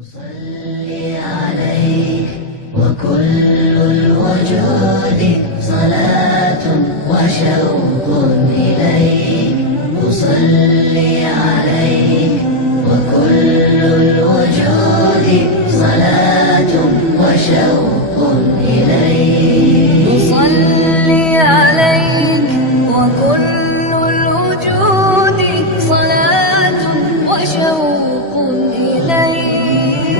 أصلي عليك وكل الوجود صلاة وشوق إليك. أصلي عليك وكل الوجود صلاة وشوق إليك. أصلي عليك وكل الوجود صلاة وشوق إليك.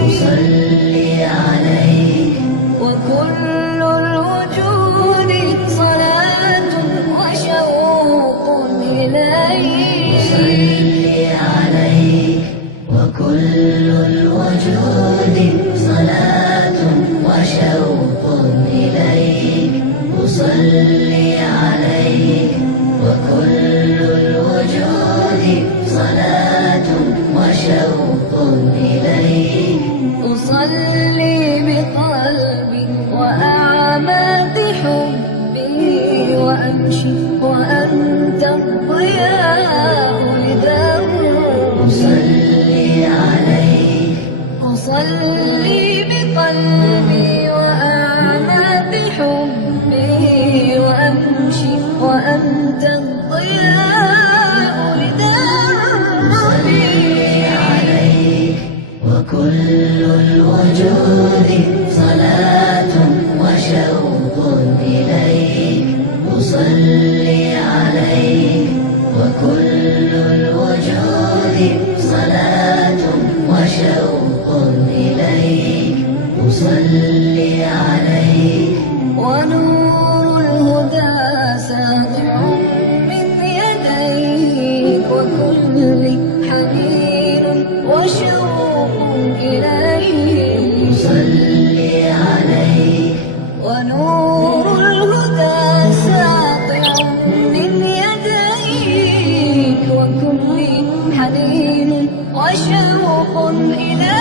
أصلي عليك وكل الوجود صلاة وشوق إليك. أصلي عليك وكل الوجود صلاة وشوق إليك. أصلي عليك وكل الوجود صلاة وشوق إليك. أصلي بقلبي وأعماق حبي وأمشي وأنت الضياء لدربي. أصلي عليك أصلي بقلبي وأعماق حبي وأمشي وأنت الضياء لدربي. عليك وكل الوجود صلاة وشوق إليك. أصلي عليك وكل الوجود صلاة وشوق إليك. أصلي عليك ونور الهدى ساطع من يديك وكل حنين وشوق إليك. أصلي عليك ونور الهدى ساطع من يديك وكل حنين وشوق إليك.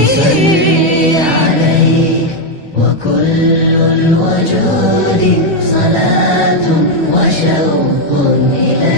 أصلي عليك وكل الوجود صلاة وشوق إليك.